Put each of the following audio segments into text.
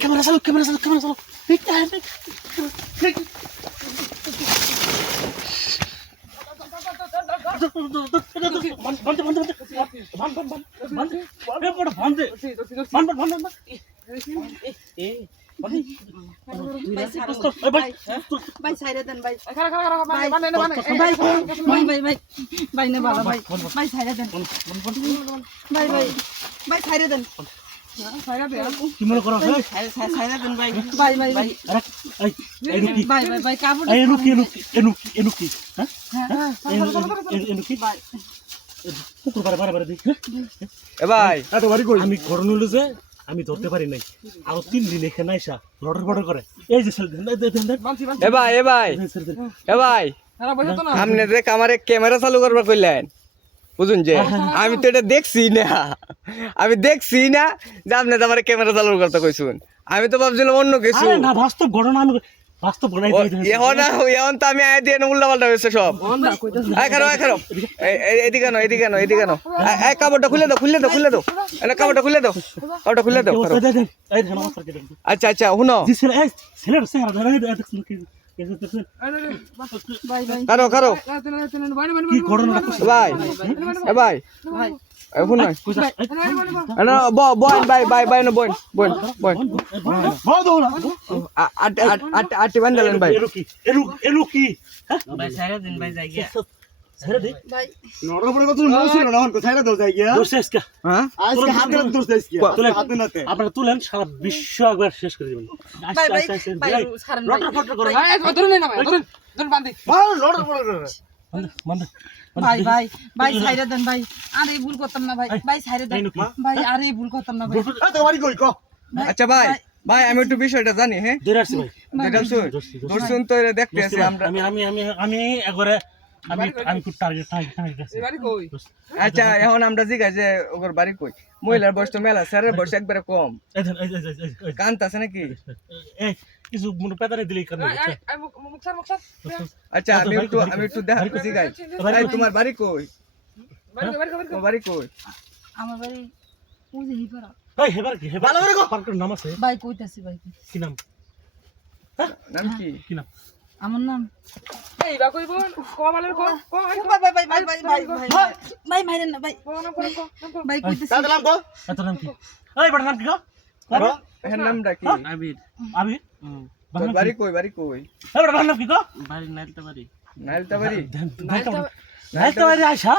Camera চালু ভাই ছাইরে দেন ভাই ভাই না ভালো ভাই ছাইরে দেন ভাই ছাইরে দেন কি মনে করো ছাইরে দেন ভাই ভাই কাপড় এনুকি পুকুর বারে দেখ এ ভাই আমি ঘর নিল যে আমি ধরতে পারি নাই আর 3 দিন এখানে আইসা লড়র করে এই যে এ ভাই আপনি যে আমারে ক্যামেরা চালু করবার কইলেন বুঝুন যে আমি তো এটা দেখছি না যে আপনি তো আমার ক্যামেরা চালু করতে কইছুন আমি তো ভাবছিলাম অন্য কিছু না বাস্তব ঘটনা আমি বাস্তব ঘটনাই এখন তো আমি আয় দিয়ে উল্টা পাল্টা হয়েছে সব খারো এদিকে কেন কাপড়টা খুলে দাও কাপড়টা খুলে দাও আচ্ছা শুনো কারো ভাই শুন আটি বান্ধালেন ভাই আপনারা তুলেন সারা বিশ্ব একবার শেষ করে দেবেন ভাই ছাইরে দেন ভাই আরে ভুল করতাম না ভাই ছাইরে দেন ভাই আরে ভুল করতাম না ভাই আচ্ছা ভাই আমি একটু বিষয়টা জানি হ্যাঁ দর্শন তো দেখতে আছি আমরা আমি একবারে আমি খুব টার্গেট আচ্ছা এখন আমরা জিজ্ঞাসা যে ওর বাড়ি কই মহিলার বয়স তো মেলা স্যারের বয়স একবারে কম কান্ত আছে নাকি কিছু মনে পেতারে দিলেই কারণ আচ্ছা আমি একটু দেখা জিজ্ঞাই তোমার বাড়ি কই আমার বাড়ি ওই হিপারা এই হেবার কি ভালো করে গো পার্কের নাম আছে ভাই কইতাছি ভাই কি নাম নাম কি নাম আমার নাম এই বা কইব কমালের কো ভাই মাইরেন না ভাই কইতাছি নাম কো এত নাম কি এই বড় নাম কি গো এর নামটা কি আবির তোর বাড়ি কই এই বড় নাম কি গো নাইলতা বাড়ি আয়শা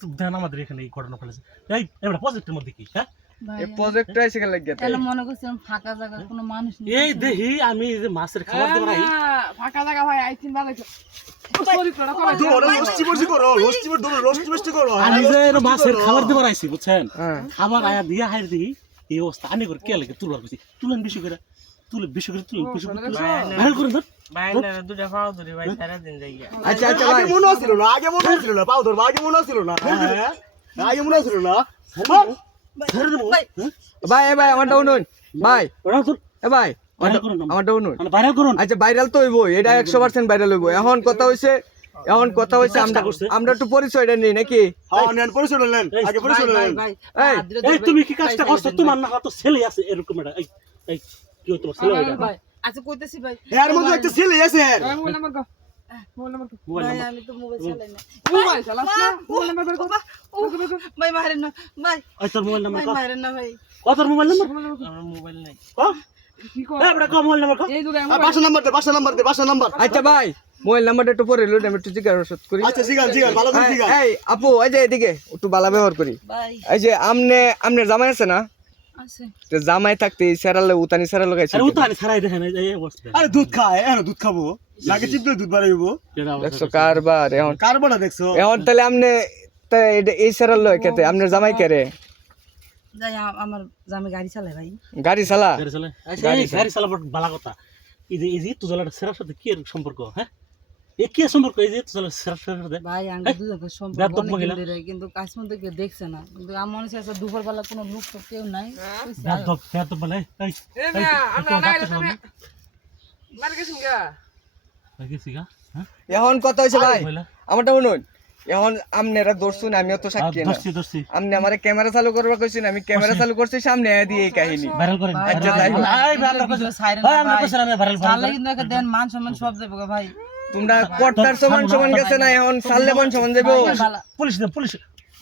তুমি দেন আমাদের এখানে এই ঘটনা ফেলেছে এই এবারে প্রজেক্টের মধ্যে কি হ্যাঁ এই প্রজেক্টটা এসে গেল গিয়া তাহলে মনে করছিলাম ফাঁকা জায়গা কোনো মানুষ নেই এই দেখি আমি এই যে মাছের খাবার দেব নাই ফাঁকা জায়গা ভাই আইছিন ভালো আমি যে মাছের খাবার দেব আইছি বুঝছেন খাবার আয়া দিয়া হাই দিই এই অবস্থা আনি করে কে লাগে তুলবার কইছি তুলেন বেশি করে ভালো করে ধর বাইরে দুটা পাও ধরে ভাই সারা দিন যাইয়া আচ্ছা ভাই আগে মনে ছিল না পাও ধরবা আগে মনে ছিল না ভাই আমারটা উনুন ভাই আমারটা উনুন আচ্ছা ভাইরাল তো হইব এটা 100% ভাইরাল হইব এখন কথা হইছে আমরা একটু পরিচয়টা নেই নাকি এই তুমি কি কাজটা করছো তোমার না তো ছেলে আছে এরকম এটা এই কি তোমার ছেলে এটা ভাই আচ্ছা কইতাছি ভাই এর মধ্যে একটা ছেলে আছে মোবাইল নাম্বার কো ভাই আমি তো মোবাইল চালাই না মোবাইল চালাস না মোবাইল নাম্বার কো ভাই মারেন না ভাই এই তোর মোবাইল নাম্বার কত মারেন না ভাই কত মোবাইল নাম্বার আমার মোবাইল নাই কি কো এই বড় কম মোবাইল নাম্বার কত এই দুগে বাসা নাম্বার আচ্ছা ভাই মোবাইল নাম্বারটা একটু পরে লইলে আমি একটু জিজ্ঞাসা করি আচ্ছা জিগান ভালো করে জিগান এই আপু এই যে এদিকে একটু বালা ব্যবহার করি ভাই এই যে আমনে জামাই আছে না আছে তো জামাই থাকতে সেরালে উতানি সেরা লাগাইছে আরে উতানি ছাড়াই দেখেন এই অবস্থা আরে দুধ খায় দুধ খাবো লাগে চিপলে দুধ বাড়াইবো দেখছো কারবার এখন কারবারটা দেখছো এখন তাহলে আমনে এই সেরাল লয় খেতে আমনে জামাই কে রে যাই আমার জামে গাড়ি চালায় ভাই গাড়ি চালা গাড়ি চালাবার বালা কথা এই যে তুজলাটা সেরার সাথে কি সম্পর্ক হ্যাঁ এ কি সম্পর্ক এই যে তুজলার সেরার সাথে ভাই আঙ্গুল দুজনের সম্পর্ক অনেক দূরে কিন্তু কাজ মধ্যে কেউ দেখছে না কিন্তু আমার মনে হচ্ছে দুপুরবেলা কোনো লোক তো কেউ নাই বেদ বলে এই এ না আমরা না মার গেছিস গা গেছি গা হ্যাঁ এখন কথা হইছে ভাই আমারটা শুনুন এখন আপনারা ধরছুন, আমিও তো সাক্ষী না। ধরছি আপনি আমারে ক্যামেরা চালু করবা কইছেন, আমি ক্যামেরা চালু করছি সামনে দিয়ে এই কাহিনী। ভাইরাল করেন আচ্ছা, যাই হোক। আমরা কইছি না ভাইরাল চালে কিন্তু একটা দেন মান সম্মান সব দেবো গো ভাই। তোমরা কোর্টার সমান সমান গেছে না, এখন সাললে মান সমান যাবো। পুলিশ দেন পুলিশ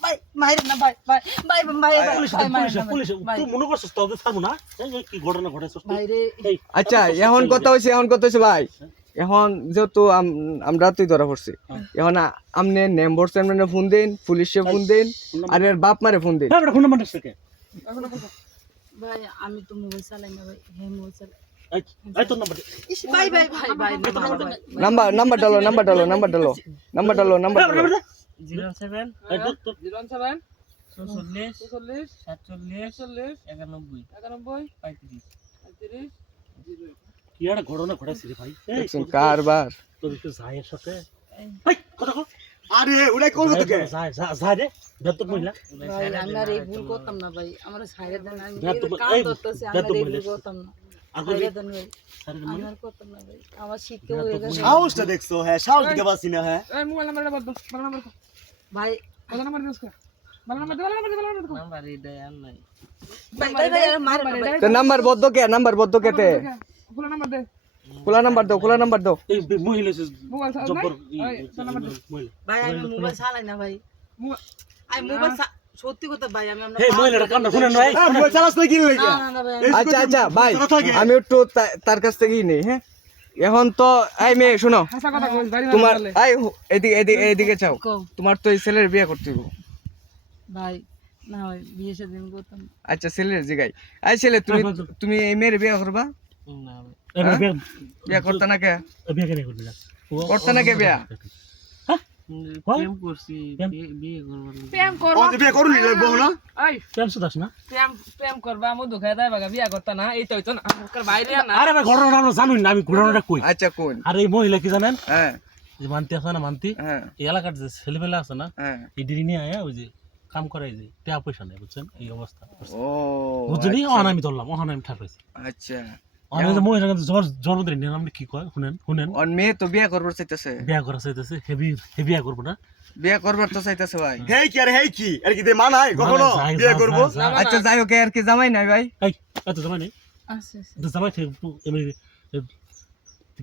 ভাই মাইরেন না ভাই ভাই ভাই ভাই পুলিশ ভাই দেন পুলিশ পুলিশ তুই মনে করছিস তো ছাড়বো না এই কি ঘটনা ঘটাইছিস তুই? ভাই রে এই আচ্ছা, এখন কথা হইছে ভাই, এখন যেহেতু আমরা তুই ধরা পড়ছি, এখন আপনি নেম্বর চেয়ারম্যানে ফোন দিন, পুলিশে ফোন দিন, আর এর বাপ মারে ফোন দিন। হ্যাঁ বেটা ফোন নাম্বার থেকে ভাই আমি তো মোবাইল চালাই না ভাই, হ্যাঁ মোবাইল চালাই। এই তোর নাম্বার ইস ভাই ভাই ভাই ভাই নাম্বার ডালো। 07 এই তোর 07 44 46 47 46 91 91 35 35 0 কি একটা ঘটনা ঘটাইছিস রে ভাই এই দেখছেন কারবার। তোর একটু জায়ের সাথে এই কথা কও আরে ওটাই করবো তোকে যায় রে বেতন মহিলা ভাই আমি আর এই ভুল করতাম না ভাই, আমার সাইরে দেন আমি যা তো কাম এই, করতেছি, যা আমি তো আর এই বলে। ভুল করতাম না। আর সাইরে দেন ভাই, আরে আমি আর করতাম না ভাই, আমার শিক্ষা হয়ে গেছে সাহসটা দেখছো? হ্যাঁ সাহস দিতে পারছি না। হ্যাঁ এই মোবাইল নাম্বারটা বল, মোবাইল নাম্বার ভাই কত নাম্বার দিস কা? মোবাইল নাম্বার দে। নাম্বার এটা আর নাই ভাই ভাই ভাই আর মার না ভাই। তো নাম্বার বদ্ধ কে ফুল নাম্বার দে। খোলা নাম্বার দাও। এই মহিলা মোবাইল জব্বর এই ফোন নাম্বার দে। মহিলা ভাই আমি মোবাইল চালাই না ভাই, আমি মোবাইল সত্যি কথা ভাই, আমি আমরা এই মহিলাটা কামটা শুনেন ভাই মোবাইল চালাস না কি লাগে? না না ভাই আচ্ছা ভাই, আমি একটু তার কাছ থেকেই নেই। হ্যাঁ, এখন তো এই মেয়ে শোনো, হাসা কথা কইস বাড়ি তোমার এদিকে চাও, কও তোমার তো এই ছেলের বিয়ে করতে হইব। ভাই না ভাই বিয়ে সাথে আমি করতাম না। আচ্ছা, ছেলের জিগাই, এই ছেলে তুমি এই মেয়ের বিয়ে করবা? না ভাই এই বিয়ে করতে না কে? বিয়ে করে করতে না করতে না কে বিয়া? প্রেম করছি বিয়ে করব প্রেম কর ও বিয়ে করুনি লাগবো না? এই প্রেম সুদাস না প্রেম করবা মধু খাই দাই বাগা বিয়া করতা না, এই তো হইতো না আমার বাইরে না। আরে ভাই ঘটনাটা আমরা জানুই না, আমি ঘটনাটা কই। আচ্ছা কোন? আর এই মহিলা কি জানেন, হ্যাঁ যে মানতি আছে না মানতি, হ্যাঁ এই এলাকার যে ছেলেপেলে আছে না, হ্যাঁ। এই ডিরি নিয়ে আয়া ওই যে কাম করাই যে টাকা পয়সা নেই, বুঝছেন এই অবস্থা ও বুঝলি, ওখানে আমি ধরলাম, ওখানে আমি ঠাপাইছি। আচ্ছা, ওখানে যে মহিলা কিন্তু জন্মদিন নিয়ে আপনি কি কয় শুনেন ওর মেয়ে তো বিয়ে করবার চাইতেছে। বিয়া করা চাইতেছে, হে বিয়া করবো না। বিয়ে করবার তো চাইতেছে ভাই। হেই কি আরে হেই কি আর কি দে মানায় কখনো যায়, বিয়ে যায়, করবো? যায়, যায়। আচ্ছা যাই হোক, আর কি জামাই নাই ভাই? এই এত জামাই নেই, আচ্ছা আচ্ছা তো জামাই থেকে এমনি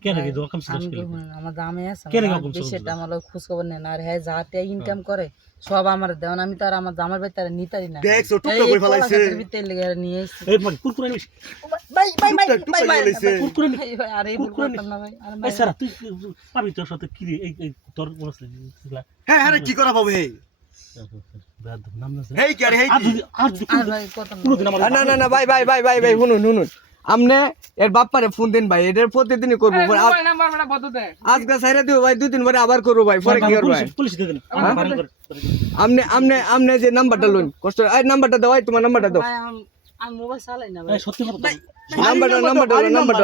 কেন কি দোকান ছিল আমি দেখুন আমার দামে আছে, কেন আমার এরকম বেশিটা আমার খোঁজ খবর নেন, আর হ্যাঁ যাতে ইনকাম করে সব আমার দেন, আমি তো আর আমার জামার ভাই তারা নিতারি না। দেখছো টুকটা কই ফেলাইছে? তেল লেগে নিয়ে এসেছি এই মানে কুরকুরে নিস ভাই ভাই ভাই টুকটা ভাই ভাই ফেলাইছে। কুরকুরে নিস ভাই ভাই আরে ভুল করতাম না ভাই, আর এই স্যার তুই পাবি তোর সাথে কি রে, এই তোর বলছ হ্যাঁ হ্যাঁ কি করা পাবো? হেই নাম না হেই কি আরে হেই কি? আর আর ভাই করতাম না। কোনদিন আমার না ভাই শুনুন, আমনে এর বাপ্পারে ফোন দিন ভাই, এটার প্রতিদিনই করবো। মোবাইল নাম্বার বড় বদ দে। আজকে সাইরা দিও ভাই, 2 দিন পরে আবার করবো ভাই, পরে কি করবো ভাই? পুলিশ দিয়ে দেন বারণ করে আমনে যে নাম্বারটা লইন কষ্ট, এই নাম্বারটা দাও, তোমার নাম্বারটা দাও, ভাই আমি মোবাইল চালাই না ভাই, এই সত্যি কথা নাম্বারটা বাড়ির নাম্বার।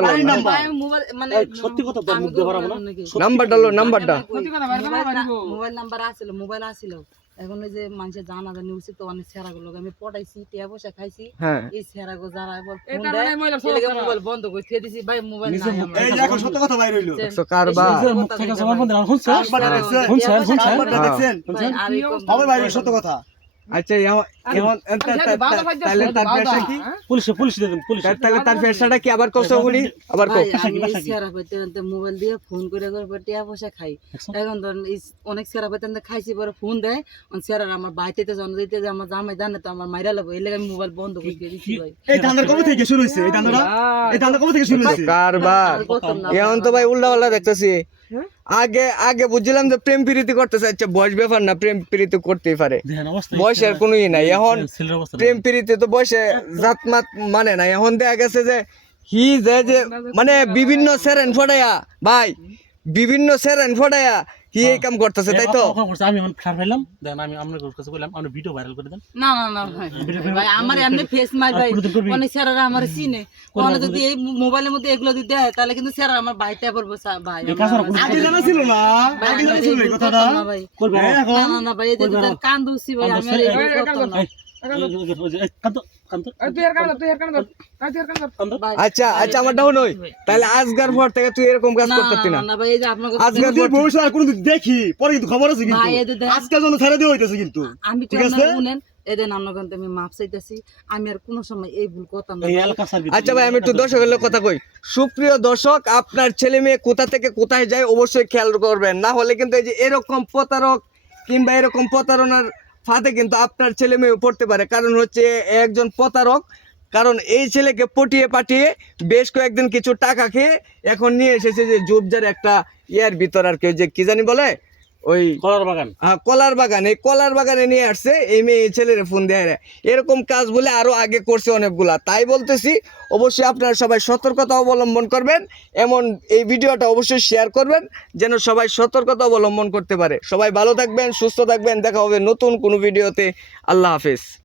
ভাই আমি মোবাইল মানে সত্যি কথা তো মুখ দিয়ে বাড়াবো না নাম্বারটা লো, নাম্বারটা সত্যি কথা বাইরে না বাইরে গো। মোবাইল নাম্বার আছিল, মোবাইল আছিল, এখন ওই যে মানুষের জানা জানি উচিত তো অনেক সেরা গুলো আমি পটাইছি, টিয়া পয়সা খাইছি, হ্যাঁ। এই সেরা গো যারা এবার এই ফোন তার দেয় মানে মোবাইল এই লেগে মোবাইল বন্ধ করে থিয়ে দিছি ভাই, মোবাইল নাই আমার। এই যে এখন সত্য কথা বাইরে হইলো। দেখছো কারবার। মুখ থেকে জবান বন্ধ না শুনছ নাম্বারটা দেখছেন? শুনছেন নাম্বারটা দেখছেন? ভাই, আর এই কম- হবে বাইরে সত্য কথা। আচ্ছা এখন তাহলে তার ব্যবসা কি? পুলিশ দিয়ে দেন পুলিশ তাহলে তার ব্যবসাটা কি আবার কষ্ট উনি আবার ভাই, কো? আমি এই সেরা পাইতে মোবাইল দিয়ে ফোন করে করে টিয়া পয়সা খাই, এখন ধরেন এই অনেক সেরা পাইতে খাইছি, পরে ফোন দেয় সেরা আমার বাইতে জন্ম দিতে যে আমার জামাই জানে তো আমার মাইরা লাগবে, এই লেগে আমি মোবাইল বন্ধ করে দিয়ে দিছি ভাই। এই ধান্দা কবে থেকে শুরু হইছে? এই ধান্দা কবে থেকে শুরু হইছে? কারবার। আমি করতাম না এখন তো ভাই উল্টা পাল্টা দেখতেছি। আগে বুঝছিলাম যে প্রেম প্রীতি করতেছে, আচ্ছা বয়স ব্যাপার না, প্রেম প্রীতি করতেই পারে, দেখেন অবস্থা বয়সের কোনো ই নাই। এখন ছেলের অবস্থা প্রেম প্রীতি তো বয়সে জাতমাত মানে না, এখন দেখা গেছে যে যে মানে বিভিন্ন সেরেন ফটাইয়া ভাই, বিভিন্ন সেরেন ফটাইয়া এই কাম করতেছে, তাই তো? আমি এখন ছাড় পাইলাম দেন, আমি আপনার কাছে বললাম আপনি ভিডিও ভাইরাল করে দেন। না না না ভাই, ভাই আমার এমনি ফেস মার ভাই, অনেক স্যাররা আমার চিনে, কোন যদি এই মোবাইলের মধ্যে এগুলো যদি দেয় তাহলে কিন্তু স্যার আমার বাইতে পড়বো ভাই। আগে জানা ছিল না? আগে জানা ছিল এই কথাটা? ভাই হ্যাঁ, এখন না না না ভাই, এই যে কান দুছি ভাই, আমি আর এগুলো করতাম না। কান্ত কান্ত তুই আর কান ধর, তুই আর কান ধর, তুই আর কান ধর। কান্ত ভাই আচ্ছা আচ্ছা আমার ডাউন হই তাহলে আজকের পর থেকে তুই এরকম কাজ না করতে না না ভাই এই যে আপনার কথা আজকের যদি ভবিষ্যৎ আর কোনোদিন দেখি পরে কিন্তু খবর আছে কিন্তু ভাই এদের দেখ- আজকের জন্য ছেড়ে দিয়ে হইতেছে কিন্তু আমি ঠিক তো আছে? শুনেন এদের আপনার কাছে আমি মাপ চাইতেছি আমি আর কোনো সময় এই ভুল করতাম না এই এলাকা সার্ভিস আচ্ছা ভাই আমি একটু দর্শকের লোক কথা কই সুপ্রিয় দর্শক আপনার ছেলে মেয়ে কোথা থেকে কোথায় যায় অবশ্যই খেয়াল করবেন না হলে কিন্তু এই যে এরকম প্রতারক কিংবা এরকম প্রতারণার ফাঁদে কিন্তু আপনার ছেলে মেয়ে পড়তে পারে কারণ হচ্ছে এ একজন প্রতারক কারণ এই ছেলেকে পটিয়ে পাঠিয়ে বেশ কয়েকদিন কিছু টাকা খেয়ে এখন নিয়ে এসেছে যে জুবজার একটা ইয়ার ভিতর আর কি ওই যে কি জানি বলে ওই কলার বাগান কলার বাগান এই কলার বাগানে নিয়ে আসছে এই মেয়ে এই ছেলের ফোন দেয় এরকম কাজ বলে আরো আগে করছে অনেকগুলা তাই বলতেছি অবশ্যই আপনারা সবাই সতর্কতা অবলম্বন করবেন এমন এই ভিডিওটা অবশ্যই শেয়ার করবেন যেন সবাই সতর্কতা অবলম্বন করতে পারে সবাই ভালো থাকবেন সুস্থ থাকবেন দেখা হবে নতুন কোনো ভিডিওতে আল্লাহ হাফেজ